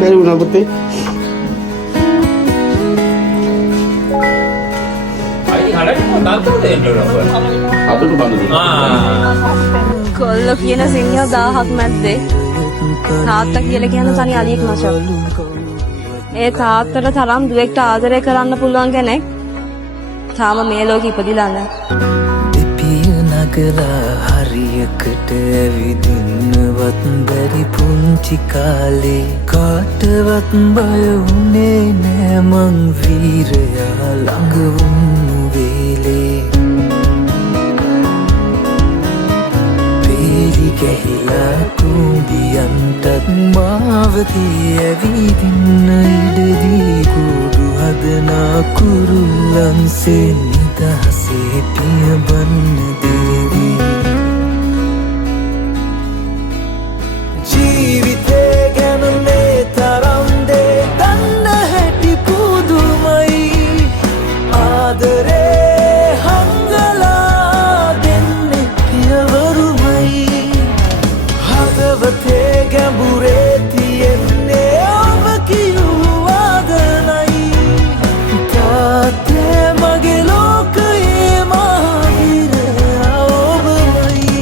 Beri una putih. කොල්ලෝ කියන සිංහයෝ 1000ක් මැද්දේ තාත්තා කියලා කියන තනි අලියෙක් නැෂා. ඒ තාත්තට තරම් දුවෙක්ට ආදරය කරන්න පුළුවන් කෙනෙක් තාම මේ ලෝකෙ ඉපදිලා නැහැ. දෙපිය නගලා හරියකට ඇවිදින්නවත් බැරි පුංචි කාලේ කාටවත් බය වුණේ නෑ මං වීරයා ළඟ වුණු වේලේ පෙරි ගැහිලා කුඹියන්ටත් මාවතේ ඇවිදින්න ඉඩදී කුඩු හදනා කුරුල්ලන්සේ නිදහසේ පියබන්න දේවී ජීවිතේ ගැන මේ තරම් දේ දන්න හැටි පුදුමයි ආදරේ හංගලා දෙන්නේ පියවරුමයි හදවතේ ගැඹුරේ තියෙන්නේ ඔබ කියූ වාදනයි තාත්තේ මගේ ලෝකයේ මහවීරයා ඔබමයි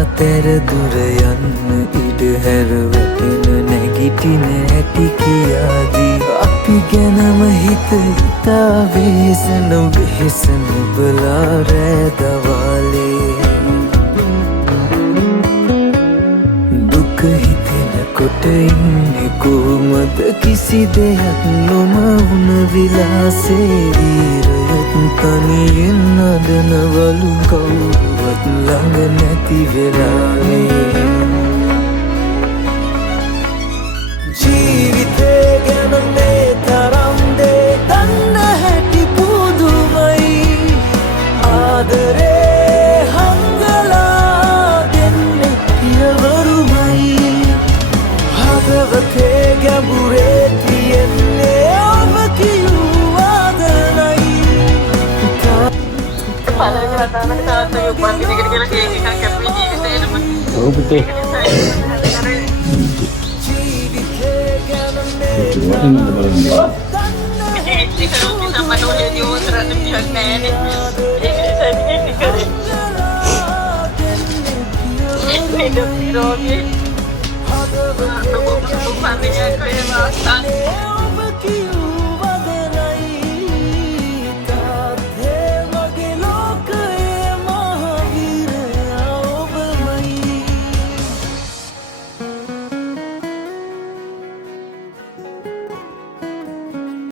අතර දුර යන්න ඉඩ හැර වැටෙන නැගිටින ඇති කියාදී අපි ගැනම හිත හිතා වෙහෙසන වෙහෙසන බලා රෑ දවාලේ දුක හිතෙනකොට ඉන්නේ කොහමද කිසි දෙයක් නොමවුන විලාසේ වීරයත් තනියෙන් අදනවලු කවුරුවත් ළඟ නැති වෙලාවේ ජීවිතේ ගැන මේ තරම් දේ දන්න හැටි පුදුමයි ආදරේ හංගලා දෙන්නේ පියවරුමයි හදවතේ ගැඹුරේ තියෙන්නේ ඔබ කියූ වාදනයි Oh betul. Ini